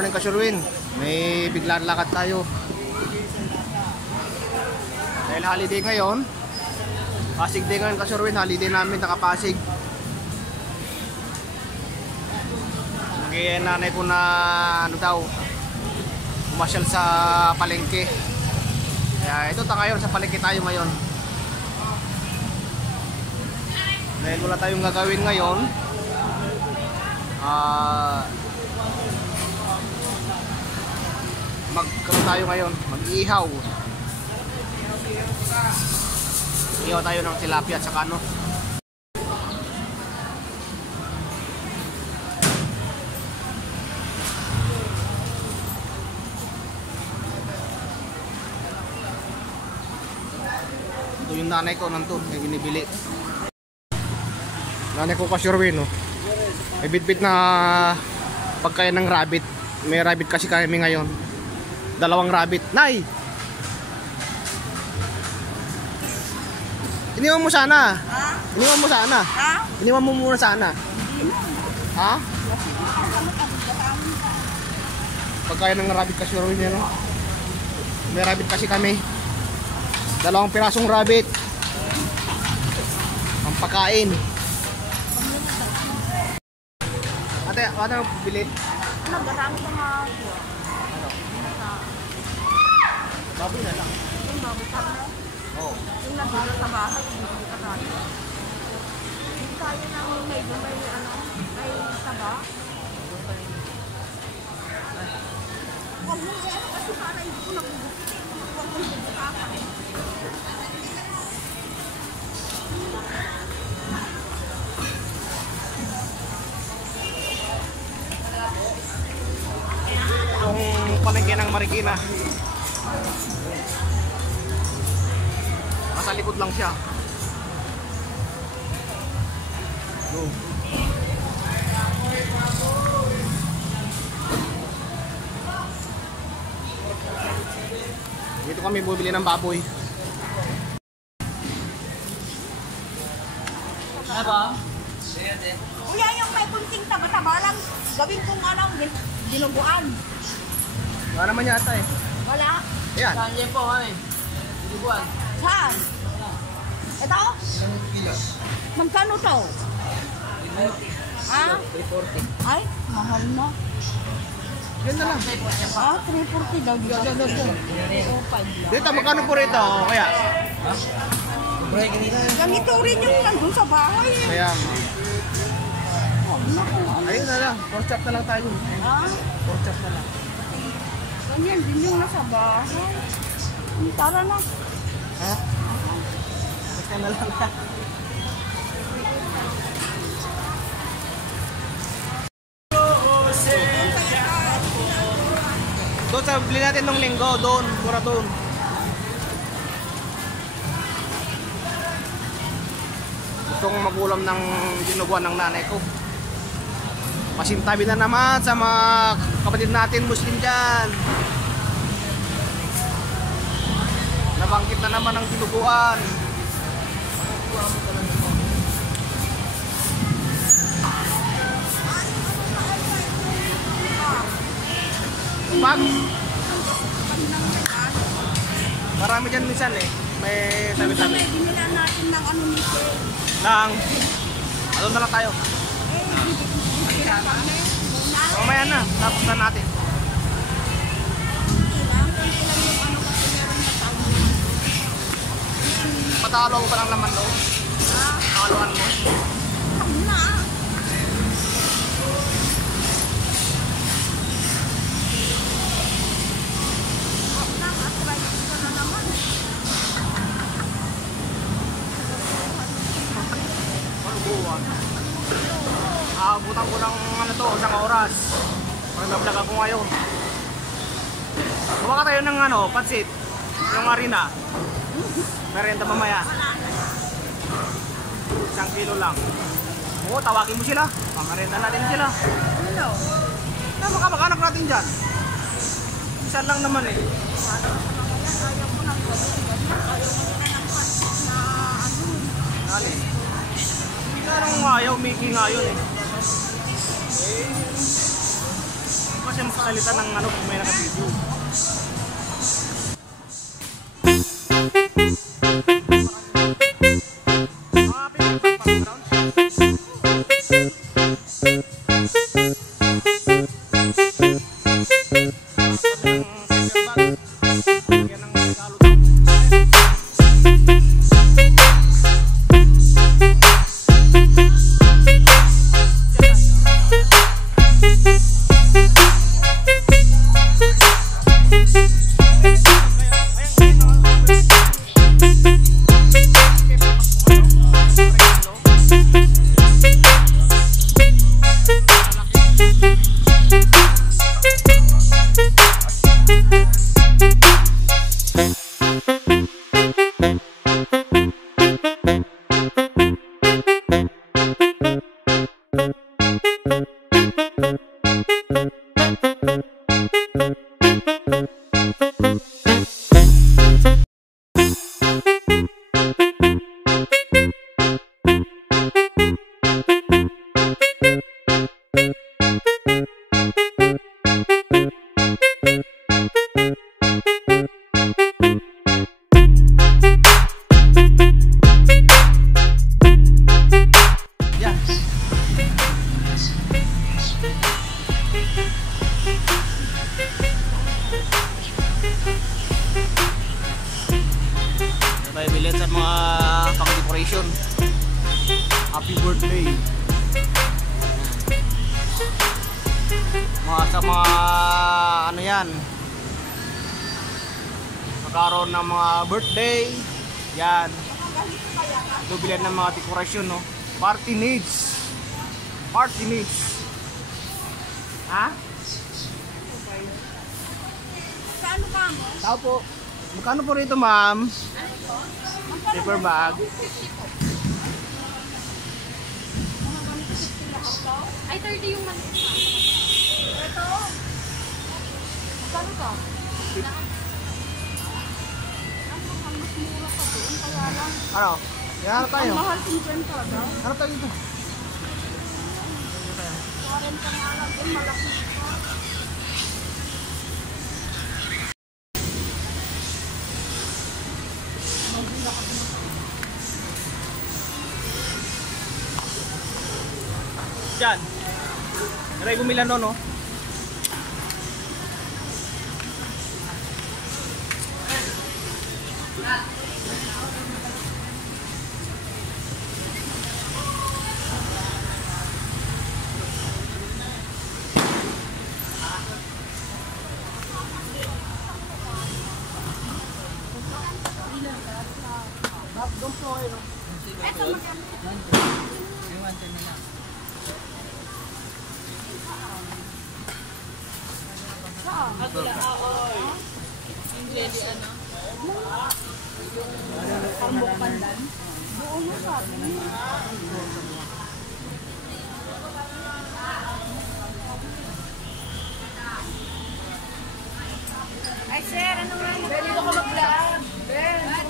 morning Kasurwin. May biglang lakad tayo. Dahil holiday ngayon. Pasig day ngayon Kasurwin. Holiday namin nakapasig. Kaya nanay ko na ano daw, umasyal sa palengke. Kaya ito ngayon sa palengke tayo ngayon. Dahil wala tayong gagawin ngayon. Magkaroon tayo ngayon, mag-iihaw. Ihaw tayo ng tilapia at saka ano. Ito yung nanay ko nandun, may binibili. Nanay ko Kasurwin, no? May bitbit na pagkain ng rabbit. May rabbit kasi kami ngayon. 2 rabbit. Nay! Iniwan mo sana. Ha? Iniwan mo sana. Ha? Iniwan mo muna sana. Ha? Pagkain ng rabbit Kasurwin yan, no? May rabbit kasi kami. 2 pirasong rabbit. Ang pagkain. Ate, ano bili? Ano, marami ka nga. Ano? Baboy na lang. Yung baboy ka na. Oo. Yung nandito sa bahay, hindi ka tayo. Hindi tayo nang may ano, may taba. Huwag mo yan, kasi para hindi ko nagugupitin. Huwag mo nagugupitin. Yung palengke ng Marikina. Nasa likod lang siya. Dito kami bumili ng baboy. Ano ba? Kuya, yung may kunting taba-taba lang, gawin kong ano, dinuguan. Wala naman yata eh. Wala. Ayan. Saan yan po, ay? Dibuan. Saan? Ito? Magkano to? Ha? 340. Ay, mahal na. Yan na lang. 340 daw. 2.5 lang. Dito, magkano po rito? Kaya? Ganito rin yung nandun sa bahay. Kaya, Huwag na kung ano. ayun na lang. Pork chop na lang tayo. Ha? Pork chop na lang. Ganyan din yung nasa bahay. Tara na. Ha? Basta na lang ka. Doon sa bili natin nung linggo, doon, mura doon. Itong magulam ng dinuguan ng nanay ko. Pasintabi na naman sa mga kapatid natin Muslim dyan. Nabanggit na naman ang dinuguan. Pag marami dyan minsan eh. May sabi-sabi. Binila natin ng ano nito. Lang. Ano na lang tayo. Binila kami. Mamaya na. Tapos na natin. Patalo ko pa lang naman doon. Pataluan mo. Na. Abutan ko ng ano to, 1 oras. Pag nag-vlog ako ngayon. Buka tayo ng ano, pansit. Yung marina. Merienda mamaya. 1 kilo lang. Oo, tawagin mo sila. Pang-merienda natin sila. Ano? Kamag-anak natin dyan. Isa lang naman eh. Ayaw ko ng ayaw mo na ng pansit na ano. Dali. Hindi ka nang ayaw, Mickey nga yun eh. Kasi siya magsalita ng ano kung may naka-video. Tayo bilit sa mga pang-decoration. Happy birthday. Sa mga ano yan, magkaroon ng mga birthday yan, ito bilan ng mga decoration, no? Party needs ha? Saan ka mo? Tao po. Magkano po rito, ma'am? Paper bag. Ay, 30 yung maliit. Ito. Magkano ka? Ang mas mura pa doon, kaya lang. Ano? Yan tayo. Ang mahal din dyan talaga. Ano tayo dito? 40 nga lang din, malaki pa. Diyan. Aray gumilan no, no? Ay, sir, ano nga? Dito ko mag-vlog.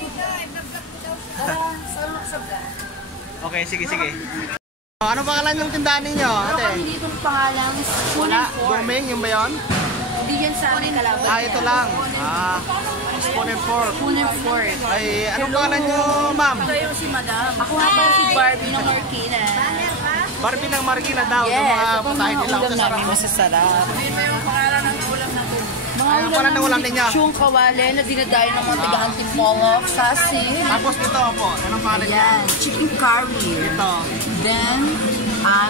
Dito, i-vlog ko daw. Saan mo sa vlog? Okay, sige. Ano pangalan yung tindahan ninyo, ate? Kami dito ng pangalang Spoon Wala, and Fork. Gourmet, yung ba yun? Hindi yan sa amin kalaban. Ito lang. Spoon and Fork. Spoon and Fork. Ay, anong pangalan nyo, ma'am? Ito yung si Madam. Ako nga pala si Barbie ng Marikina. Barbie ng Marikina daw, yung mga putahe nila. ulam Masasarap. namin masasarap. Yung pangalan ng ulam na Ay, ang pangalan ng ulam ninyo? Yung kawali na dinadayo ng mga taga-antipolo, sasi. Tapos ito po, anong pangalan nyo? Ayan, chicken curry. Ito. Then,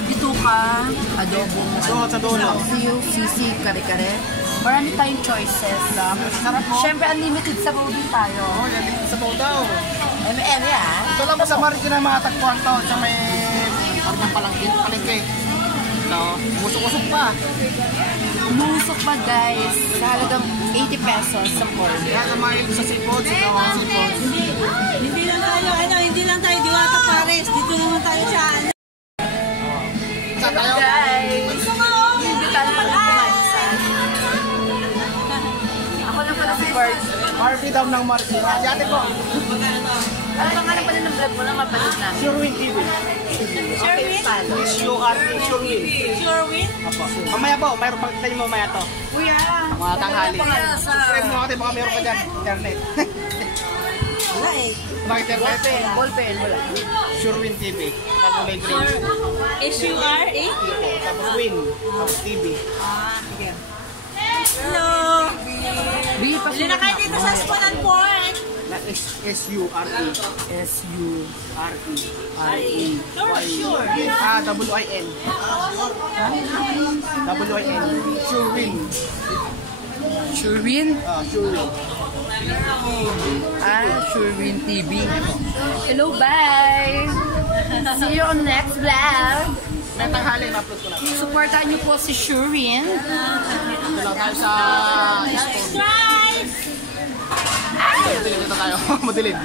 bituka, adobo mo. So, sa dulo. Siyo, sisig, kare-kare. Marami tayong choices. Sarap po. Siyempre, unlimited sa din tayo. Oh, yan dito sa daw. M&M yan. Ito lang po sa Marikina mga tagpuan to. Sa may parang palengke. So, usok-usok pa. Umusok pa guys. Sa halagang 80 pesos sa pork. Kaya sa mga ito sa seafood, sa mga seafood. Hindi lang tayo Diwata Pares. Dito naman tayo sa Saan tayo? Guys, hindi tayo pala kumain sa. Ako lang pala si Bart. Barbie daw ng Marikina. Si ate po. Ano pangalan pala ng vlog mo lang mapanood namin? Surewin TV. Sherwin? S-U-R-E, Surewin. Sherwin? Apo. Mamaya po, mayroon pang tayo mamaya to. Kuya. Mga tanghali. Subscribe mo natin, baka meron ka dyan. Internet. Wala eh. Bakit internet? Ballpen, wala. Surewin TV. Kakulay green. S-U-R-A? Tapos Win. Tapos TV. Hello. Bili na kayo dito sa Spoon Port. S-U-R-E. S-U-R-E. R-E-Y. W-I-N. W-I-N. Surewin. Sherwin? Surewin. Sherwin TV. Hello, bye! See you on next vlog. May tanghali, na-upload ko na. Supportan niyo po si Sherwin. Ito lang tayo sa Subscribe. Madilim dito tayo. Madilim.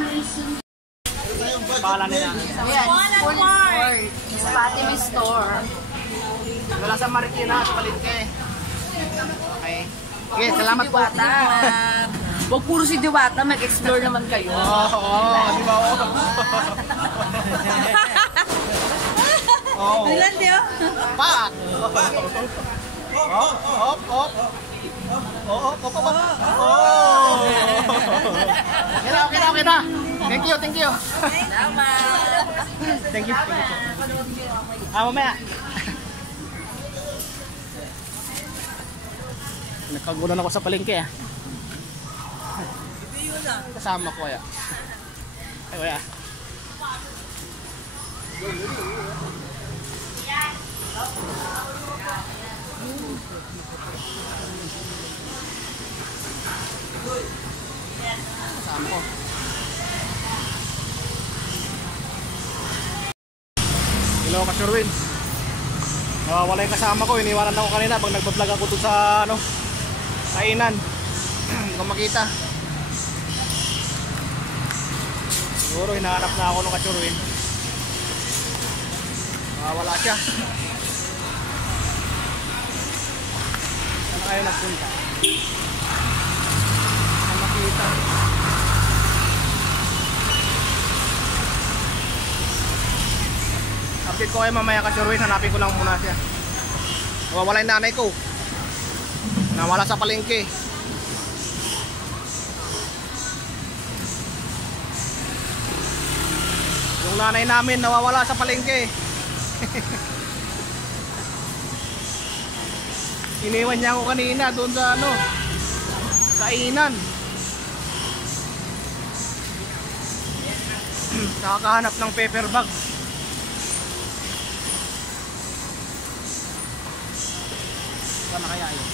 Pangalan nila. Ayan, Spoon Port. Fatima Store. Wala sa Marikina, sa Palengke. Okay. Okay, salamat po. Diwata. Huwag puro si Diwata, mag-explore naman kayo. Oo, di ba? Oo. Ilan diyo? Pak! Hop, hop, hop. Oo, hop, hop, hop. Oh! Okay na. Thank you. Salamat. Thank you. Mamaya. Nagkagulan ako sa palengke ah. Kasama ko ya. Ay, kuya. Kasama ko. Hello, Ka-Sherwin. Wala yung kasama ko. Iniwanan ako kanina pag nagbablog ako dun sa kainan. Hindi ko makita. Siguro hinahanap na ako ng Ka-Sherwin. Wala siya. Saan kayo nagpunta? Saan makita? Update ko kayo mamaya, Ka-Sherwin. Hanapin ko lang muna siya. Wala yung nanay ko. Nawala sa palengke. Yung nanay namin nawawala sa palengke. Iniwan niya ako kanina doon sa kainan. Nakakahanap ng paper bag. Saan na kaya yun?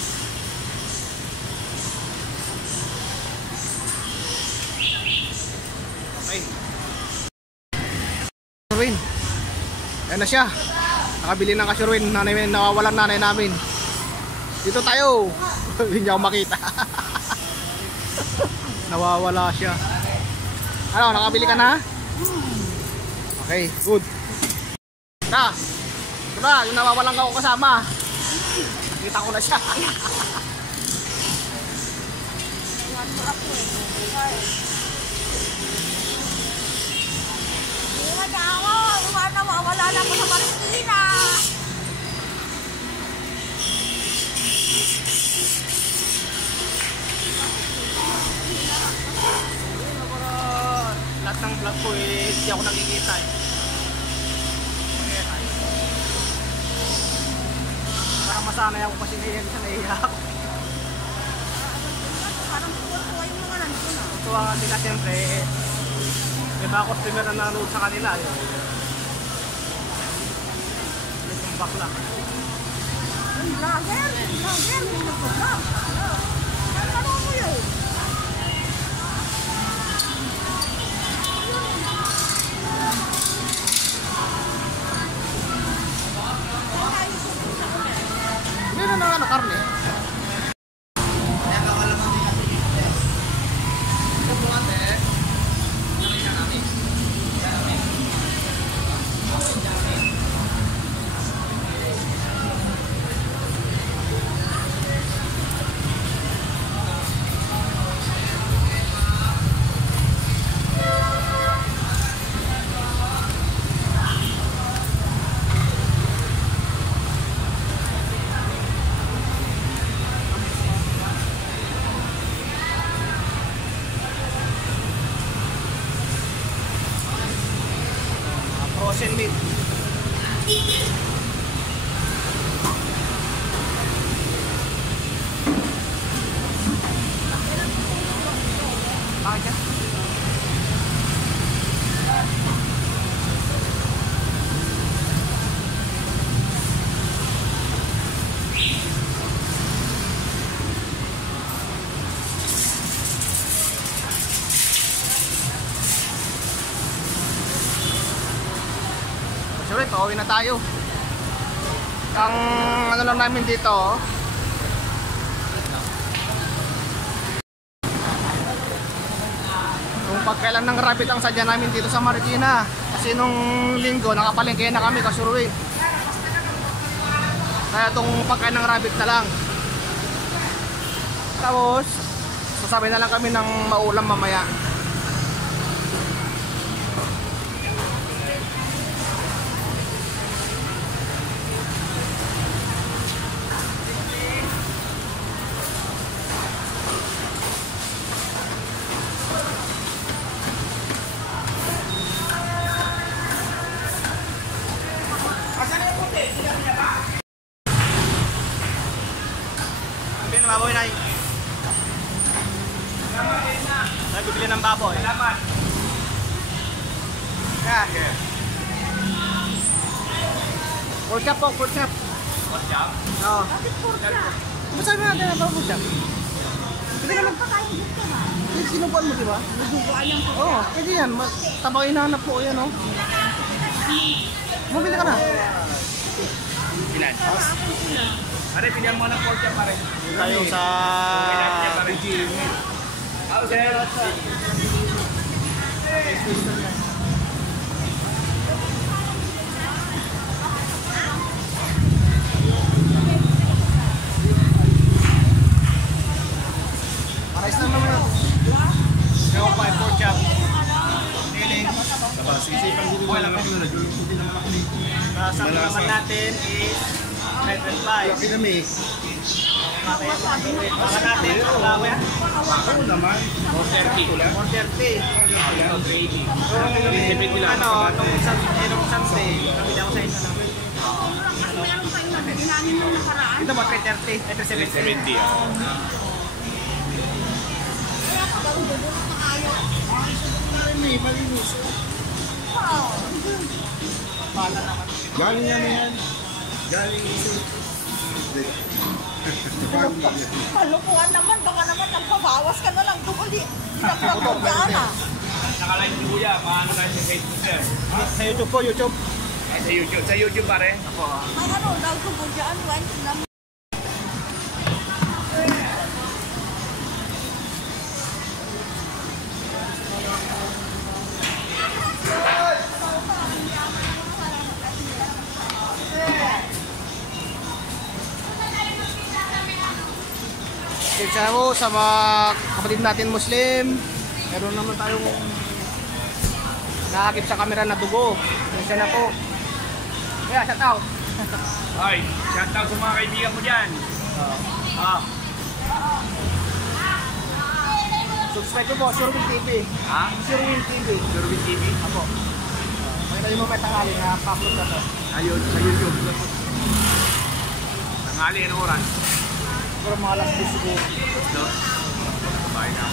Okay. Sherwin. Ayan na siya. Nakabili ng Ka-Sherwin. Nawawalan nanay namin. Dito tayo. Hindi ako makita. Nawawala siya. Ano, nakabili ka na? Okay, good. Na. Diba, yung nawawalan ka ko kasama. Kita ko na siya. Wala na ako sa Marikina. Lahat ng vlog ko hindi ako nakikita eh. Para masanay ako kasi nahiya ako. Parang tuwa yung mga nandun ah. Tuwa nga sila siyempre. May mga customer na nanonood sa kanila. May tumbak lang. Vlogger, vlog. Ano mo yun? Hindi na karne. 100% meat. Bakit ka? Ulit, pauwi na tayo. Ang ano lang namin dito, kung pagkailan ng rabbit ang sadya namin dito sa Marikina. Kasi nung linggo nakapalengke na kami kasurwin. Kaya itong pagkain ng rabbit na lang. Tapos sasabi na lang kami ng maulam mamaya. Baboy na. Nagbibili ng baboy. Salamat. Yeah. Pork chop po, pork chop. Pork chop? Oo. Bakit sabi natin na pork chop? Hindi naman kakain dito na. Sinubuan mo, di ba? Sinubuan yan po. Oo, pwede yan. Tabang inahanap po yan, oh. Mabili ka na. Ilan? Pare, pinyan mo ng pork chop, pare. Tayo sa BG. How sir? Pares na naman. Yung pork chop. Niling. Sisipang gulo. Wala lang ito na. Sa naman natin is 9.5. Okay na may. Baka natin, lawa yan? Oo naman. 430. 430. Ano, nung Sunday, nabili ako sa inyo lang. Meron pa yung dinanin mo nakaraan. Ito ba, 330? 370. Kaya ka gawin doon na maayo. May malinis. Wow. Bala naman. Galing yan. Galing iso. Malukuhan naman. Baka naman nagpabawas ka na lang doon ulit. Dinagdag mo dyan ah. Nakalive ni Kuya, paano tayo sa Facebook sir? Sa YouTube po, YouTube. Ay, sa YouTube pare. Ako ha. Ang ano, nagdag mo dyan. Kaya mo sa mga kapatid natin Muslim, meron naman tayong nakakip sa camera na dugo. Yan na po. Kaya, shout out. Ay, shout out sa mga kaibigan mo dyan. Subscribe ko po, Surwin TV. Ha? Surwin TV. Surwin TV? Ako. Pakita nyo mo may tangali na pa-upload na to. Ayun, sa YouTube. Tangali, anong oras? Siguro mga last days siguro. No? Bye now.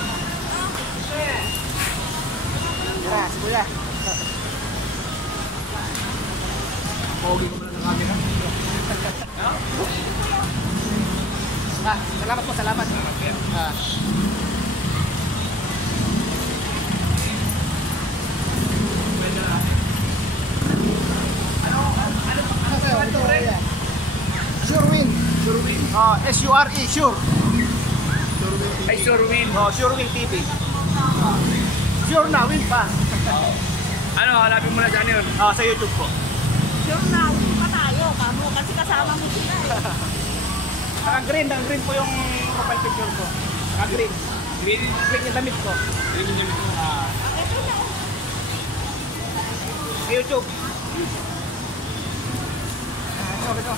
Tara, si Kuya. Pogi ko muna ng camera. Salamat po, salamat. Surwin. Surwin? S-U-R-E, sure. Ay, Surwin. Surwin TV. Sure na, win pa. Ano, hanapin mo na dyan yun? Sa YouTube po. Sure na, uwi pa tayo. Kamo kasi kasama mo sila eh. Naka-green po yung profile picture ko. Naka-green. Green? Green yung damit ko. Green yung damit mo. Sa YouTube. Ito.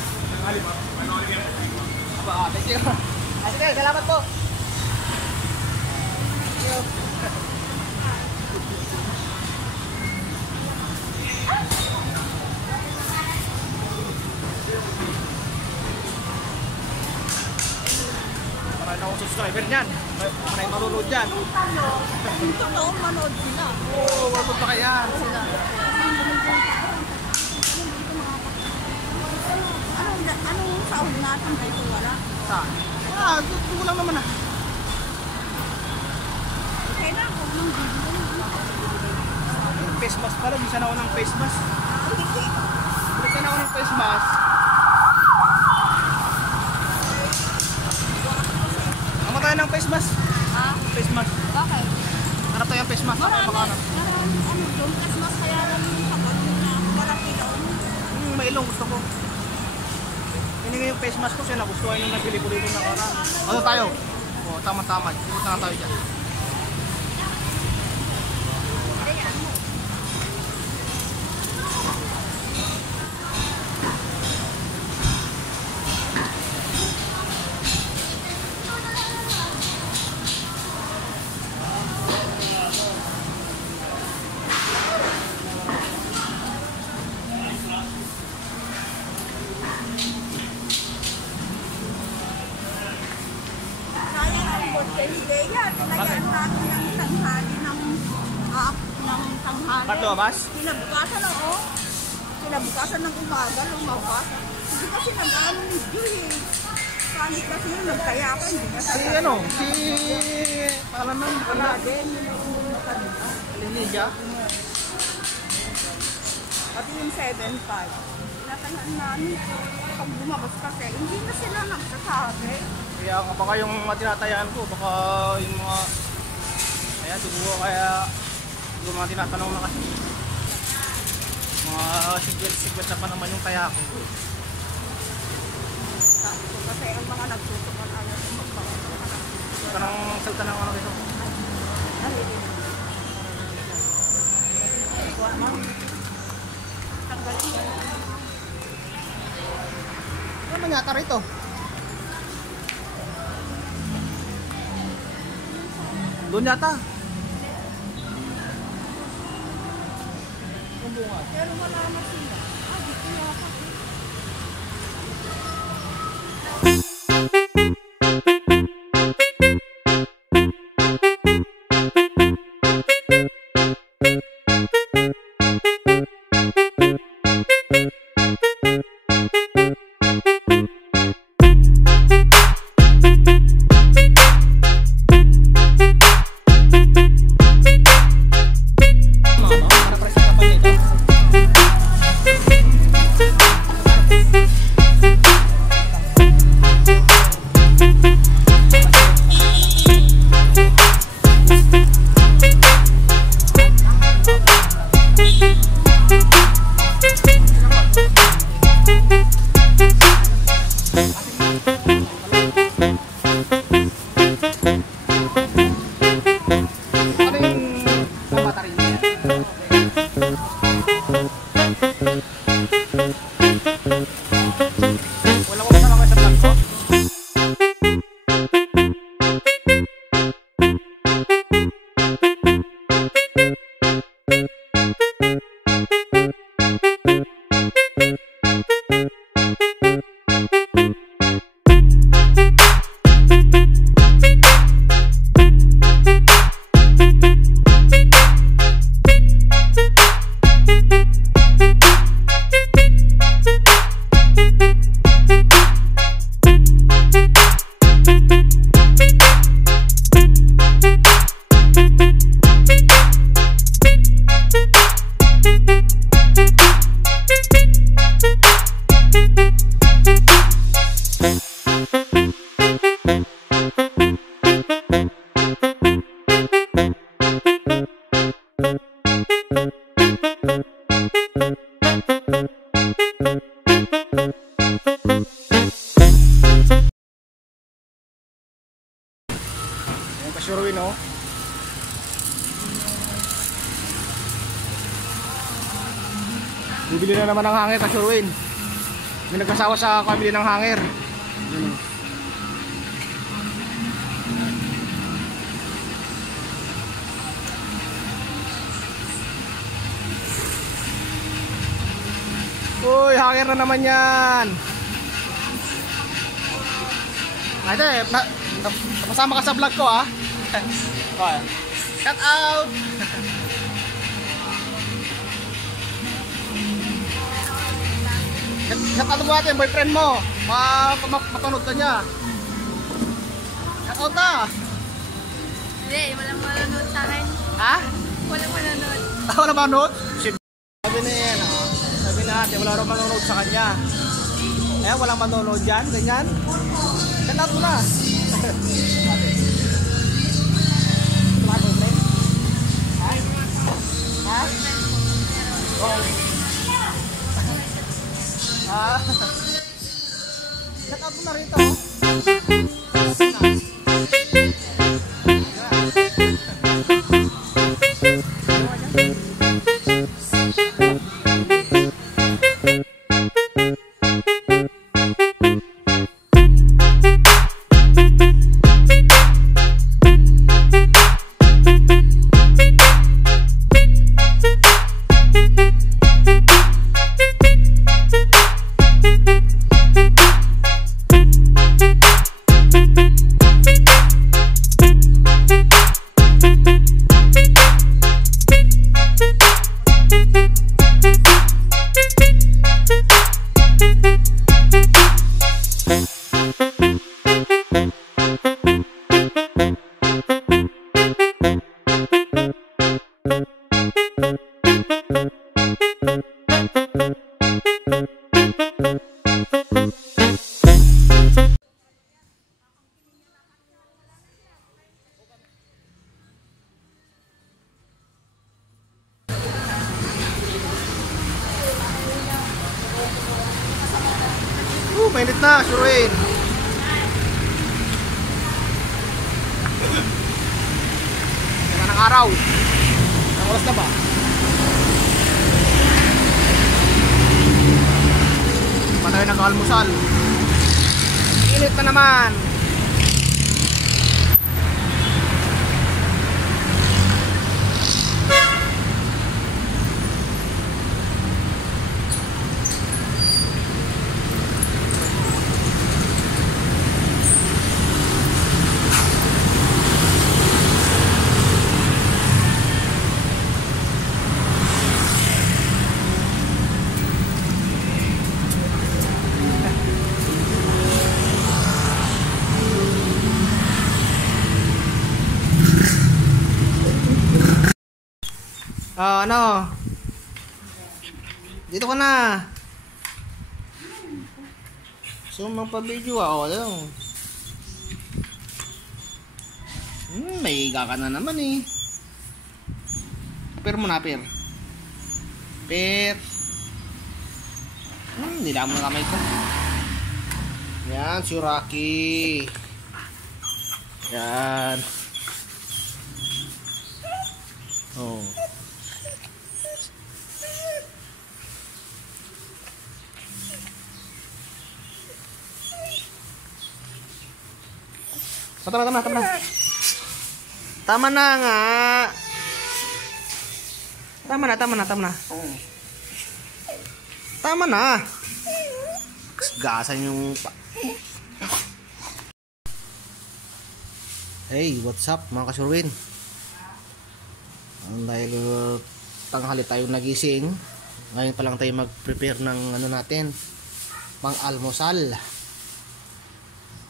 Thank you. Sige, salamat po. Thank you. subscriber niyan. May marunod dyan. Yung totoo, manood sila. Oo, wala pa kaya. Anong sahod natin dito wala? Saan? Ito lang naman ah. Okay na, huwag nang video. Face mask pala, bisa na ako ng face mask. Hindi. Bisa na ako ng face mask. Ama tayo ng face mask. Ha? Face mask. Bakit? Hanap tayo ng face mask. Marami doon. Kasi mas kaya lang yung pagod na walang ilaw. May ilong gusto ko. Hiningi yung face mask ko, siya nagustuhan yung nabili ko dito na oras. Ano tayo? O, tama-tama. Ikot na tayo dyan. Sayang ang birthday yan. Tinayaan natin ng tanghali ng tanghali. Patlo, mas? Kinabukasan lang, oh. Kinabukasan ng umaga, lumabas. Hindi kasi nag-ano ni Joy eh. Sali kasi yun, nagkayakan. Hindi na Si ano? Si... Pala nun? wala din. Yung kanina. Linia? At yung 7.5. Tinatayan namin. Pag bumabas kasi, hindi na sila nagsasabi. Kaya baka yung mga tinatayaan ko, baka yung mga... Ayan, siguro kaya... Yung mga tinatanong na kasi. Mga sigwet na pa naman yung taya ko. Kasi ang mga nagsusukan ayaw yung magpapagawa. Salta ng ano dito. Ano naman yata rito? Doon yata. Yung bunga. Pero wala na sila. Dito yata. Ano yung battery niya? Wala ko kasama ko sa vlog ko. Ayan pa Sherwin, oh. Bibili na naman ng hanger ka Sherwin. May nagkasawa sa kabili ng hanger. Yun, oh. Uy, hanger na naman yan. Ate, Masama ka sa vlog ko ha. Shout out. Shout out mo natin boyfriend mo. Mapanood ka niya. Shout out na. Hindi, walang manonood sa akin. Ha? Walang manonood. Wala manonood? Sabi na yan, sabi natin, wala rin manonood sa kanya. Eh, walang manonood dyan, ganyan. Shout out mo na. Ha? Oh. Shout out mo na rito. Mainit na, suruin. Kaya ng araw. Ang oras na ba? Patay ng almusal. Init na naman. Ano? Dito ka na. So, magpa-video ako. May higa ka na naman eh. Per mo na, per. Per. Nila mo na kamay ko. Yan, si Rocky. Yan. Oh. Tama na. Tama na nga. Tama na. Tama na. Gasan yung Hey, what's up mga kasurwin? Dahil tanghali tayo nagising, ngayon pa lang tayo mag-prepare ng ano natin, pang-almusal.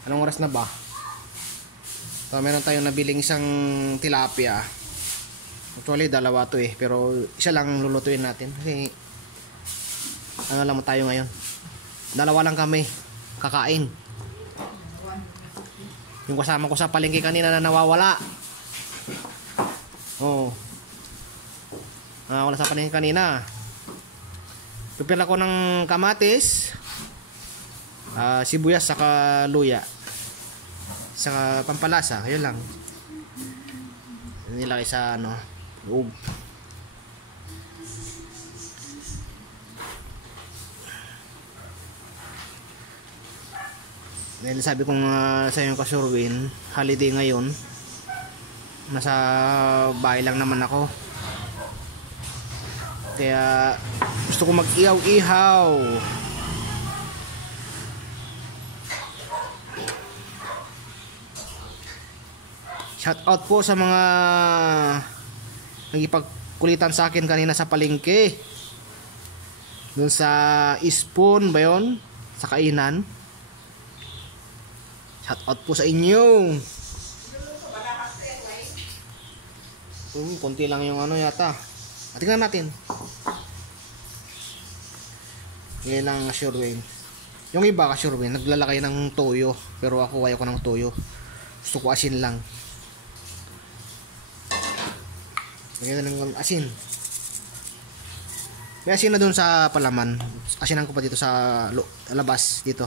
Anong oras na ba? So, meron tayong nabiling isang tilapia. Actually, dalawa to eh. Pero isa lang lulutuin natin. Kasi, ano lang mo tayo ngayon. Dalawa lang kami. Kakain. Yung kasama ko sa palengke kanina na nawawala. Oo. Wala sa palengke kanina. Prepare ako ng kamatis, sibuyas, saka luya. Saka pampalasa, ayun lang. Nilagay sa loob. Dahil sabi kong sa yung kasurwin, holiday ngayon. Nasa bahay lang naman ako. Kaya gusto ko mag-ihaw-ihaw. Shout out po sa mga nagipagkulitan sa akin kanina sa palengke. Doon sa Ispon ba yun? Sa kainan. Shout out po sa inyo. Konti lang yung ano yata. Tingnan natin. Ngayon lang Sherwin. Yung iba ka Sherwin, naglalakay ng toyo. Pero ako ayaw ko ng toyo. Gusto ko asin lang. Lagyan na ng asin. May asin na dun sa palaman. Asinan ko pa dito sa labas dito.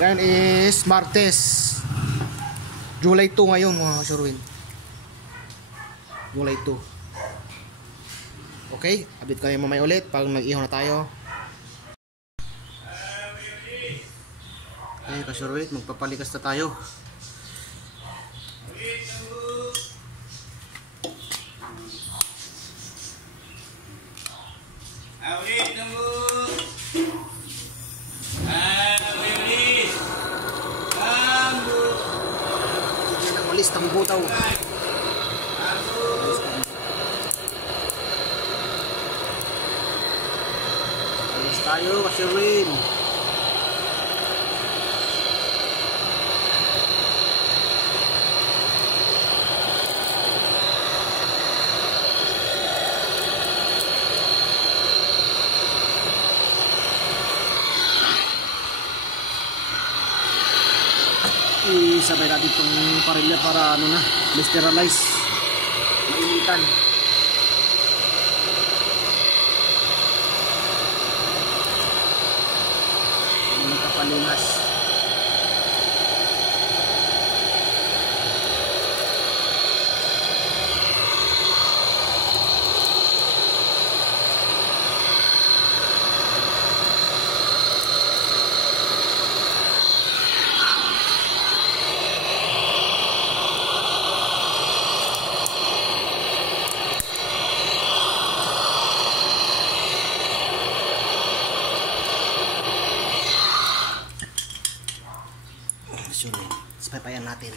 Ngayon is Martes, July 2 ngayon mga Sherwin. July 2. Okay, update ko na mamaya ulit pag nag-ihaw na tayo. Okay, ka-Sherwin, magpapalikas na tayo. Listang butaw. Alis tayo, Sherwin. Isabay natin itong parilya para ano na, sterilize, mainitan. Ang kapalinas. Papayan natin.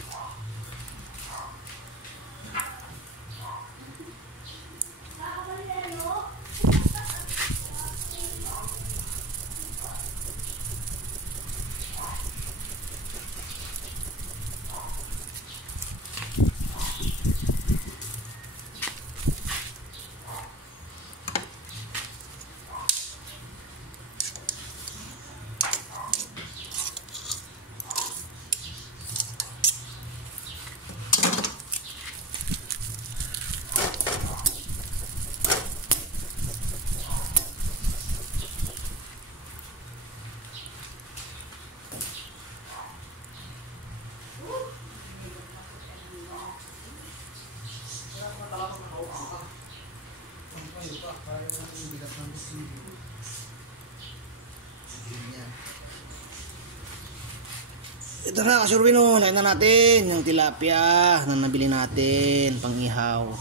Ito na, Sherwin, lain na natin yung tilapia na nabili natin pang ihaw.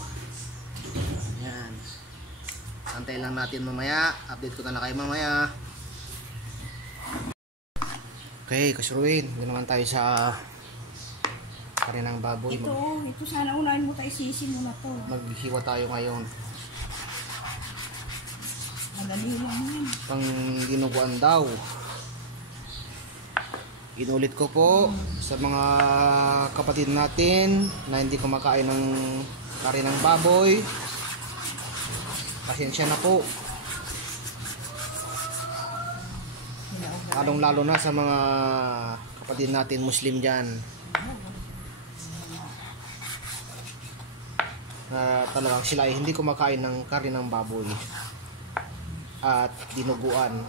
Yan. Antay lang natin mamaya. Update ko na lang kayo mamaya. Okay, Sherwin, doon naman tayo sa karinang baboy. Ito sana unahin mo tayo, sisi mo na to. Maghiwa tayo ngayon. Madali lang yan. Pang ginuguan daw. Inulit ko po sa mga kapatid natin na hindi kumakain ng kari ng baboy. Pasensya na po. Lalong lalo na sa mga kapatid natin Muslim dyan. Talagang sila ay hindi kumakain ng kari ng baboy at dinuguan.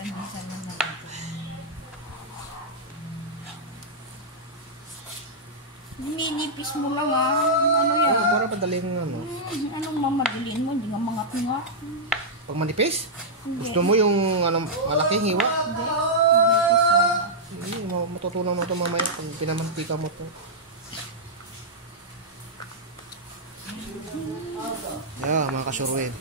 Minsan lang naman. Minipis mo lang ano yan? Oh, para padaling ano. Anong mamadilin mo? Hindi nga mga. Pag manipis? Gusto mo yung ano, malaking hiwa? Hindi. Minipis lang. Hindi, matutunan mo ito mamaya kung pinamantika mo ito. Yeah, mga kasurwin.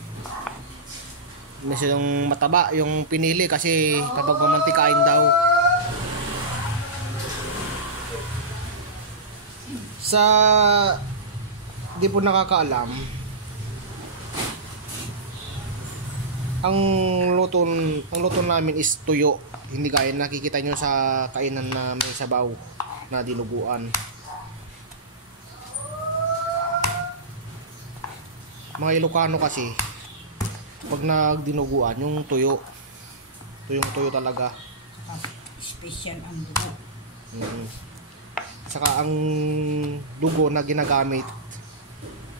Mas yung mataba, yung pinili kasi kapag mamantikain daw. Sa di po nakakaalam, ang luto namin is tuyo. Hindi gaya nakikita nyo sa kainan na may sabaw na dinuguan. Mga Ilocano kasi pag nagdinuguan yung tuyo, tuyong tuyo talaga. Special ang dugo. Saka ang dugo na ginagamit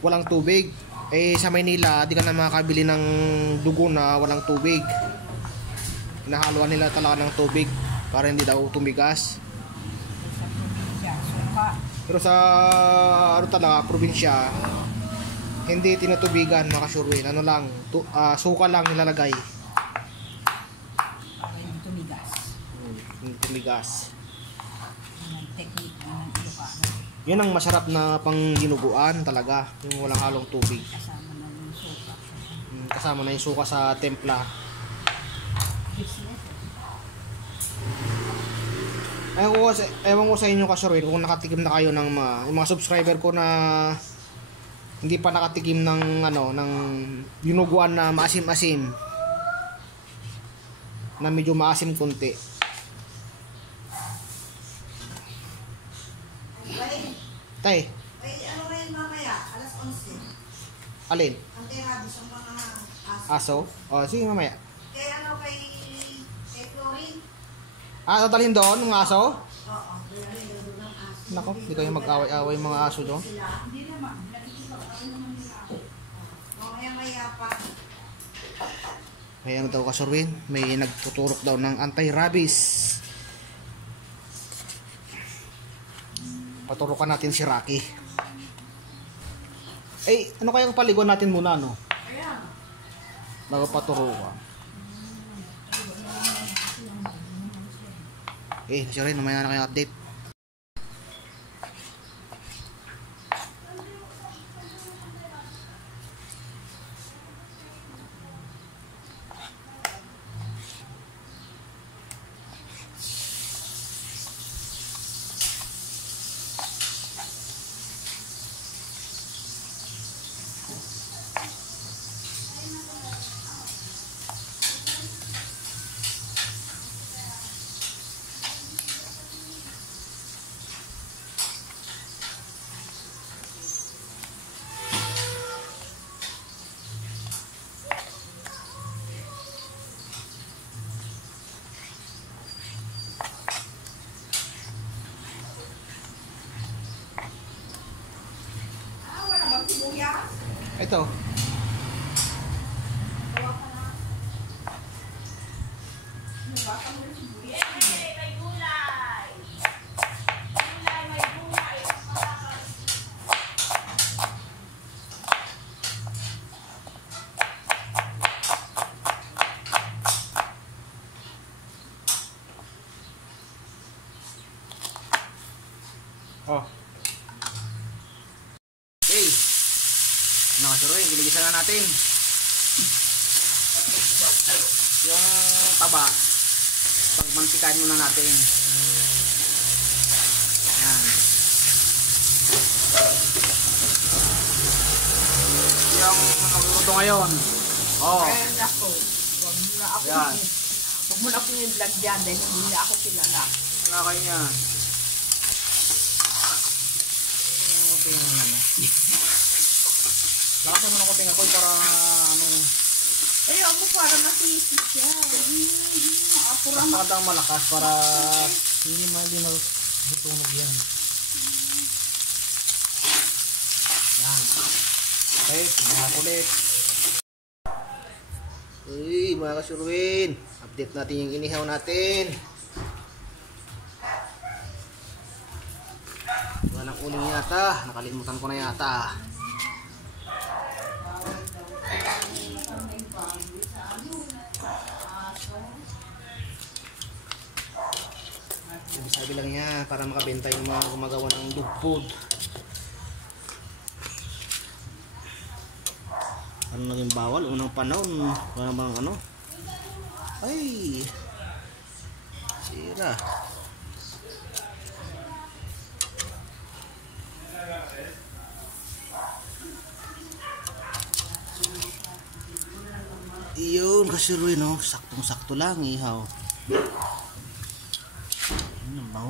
walang tubig. Eh sa Maynila di ka na makakabili ng dugo na walang tubig. Hinahaluan nila talaga ng tubig para hindi daw tumigas. Pero sa ano talaga probinsya, hindi tinutubigan mga kasurwin. Ano lang, suka lang nilalagay. Para hindi tumigas. Hindi tumigas. Yan ang technique ng Ilocano. Yun ang masarap na pang dinuguan talaga. Yung walang halong tubig. Kasama na yung suka. Kasama na yung suka sa templa. Ewan ko sa inyo kasurwin kung nakatikim na kayo ng mga subscriber ko na hindi pa nakatikim ng ng dinuguan na maasim-asim, na medyo maasim kunti. Tay, Ano ba yun mamaya? Alas 11. alin? Ang terabi sa mga Aso? aso. O, sige mamaya. Kaya ano kay Florin? Dadalhin doon ng aso? Oo, dalhin doon ng aso. Nako, hindi kayo mag-away-away mga aso doon. Hindi naman, nakikipag-away naman nila ako. Mamaya maya pa. May daw kasurwin, may nagtuturok daw ng anti-rabies. Paturukan natin si Rocky. Eh, ano kayang paliguan natin muna, no? Bago paturukan. Kasurwin, mamaya na kayo update. Wala bang sibuyas? Ito. Oh. Okay. Nakasurwin, ginigisa na natin. Yung taba, pagmantikan muna natin. Ayan. Yung magluluto ngayon. Oh. Ay, nako. Huwag mo na ako. Ayan. Huwag mo na ako yung vlog dyan dahil hindi na ako kilala. Wala kayo yan. Lakasan mo ng konting apoy para Ayaw mo para masisi siya. Maapura mo. makatang malakas para hindi matutunog yan. Yan. Okay, sinahan ulit. Uy, mga kasurwin, update natin yung inihaw natin. Walang uling yata, nakalimutan ko na yata. Sabi lang niya para makabenta yung mga gumagawa ng dog food. Ano naging bawal? Unang panahon. Wala bang ano? Ay! Sira. Iyon kasi rin, no? Saktong-sakto lang, ihaw. Ano ba?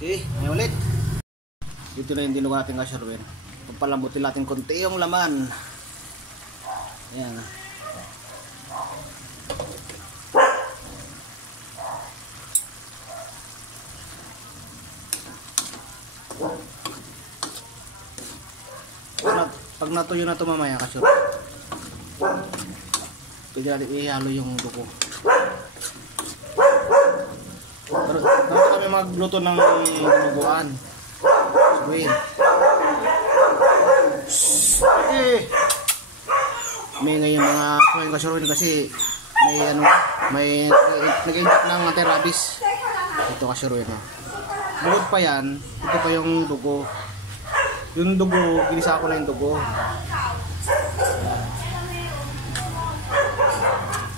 Okay, ngayon ulit. Dito na yung dinuga natin kasi Sherwin. Papalambutin natin konti yung laman. Ayan. Pag natuyo na ito mamaya kasi pwede natin ihalo yung dugo. Pero kami magluto ng dinuguan. Sherwin. May ngayon mga kumain ka Sherwin kasi may ano, may nag-inject ng anti-rabies. Ito ka Sherwin. Bukod pa yan, ito pa yung dugo. Yung dugo, ginisa ko na yung dugo.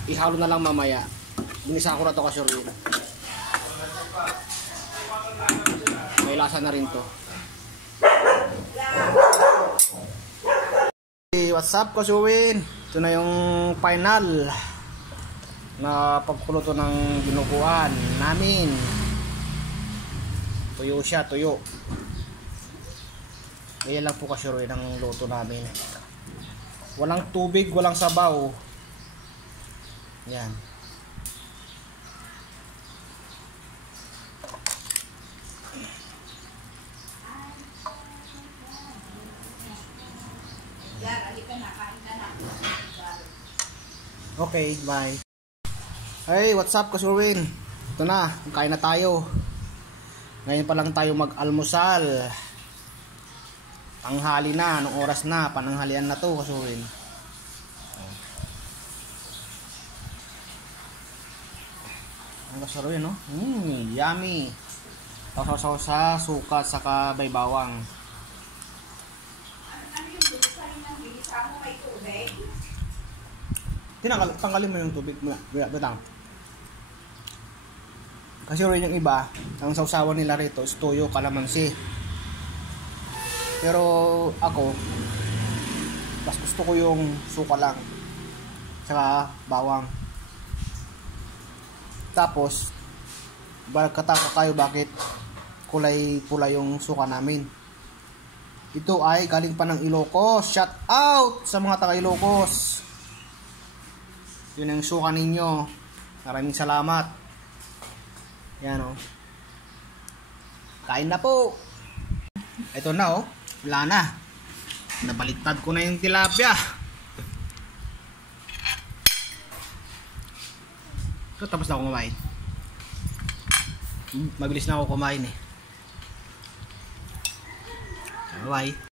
Ihalo na lang mamaya. Ginisa ko na to ka Sherwin. May lasa na rin to. Hey, what's up Kasuwin? Ito na yung final na pagkuluto ng dinuguan namin. Tuyo siya, tuyo. Kaya lang po Kasuwin ang luto namin. Walang tubig, walang sabaw. Yan. Okay, bye. Hey, what's up Kasuwin? Ito na, kain na tayo. Ngayon pa lang tayo mag-almusal. Tanghali na, anong oras na? Pananghalian na to Kasuwin. Ang Kasuwin, no? Yummy. Sausaw sa suka saka baybawang. Tanggalin mo yung tubig mula. Betang. Kasi rin yung iba, ang sausawan nila rito is toyo, kalamansi. Pero ako, mas gusto ko yung suka lang. Saka bawang. Tapos, kataka kayo bakit kulay pula yung suka namin. Ito ay galing pa ng Ilocos. Shout out sa mga taga Ilocos. Yun ang suka ninyo. Maraming salamat. Yan o. Kain na po. Ito na o. Wala na. Nabaliktad ko na yung tilapia. So, tapos na ako kumain. Mabilis na ako kumain eh. Bye.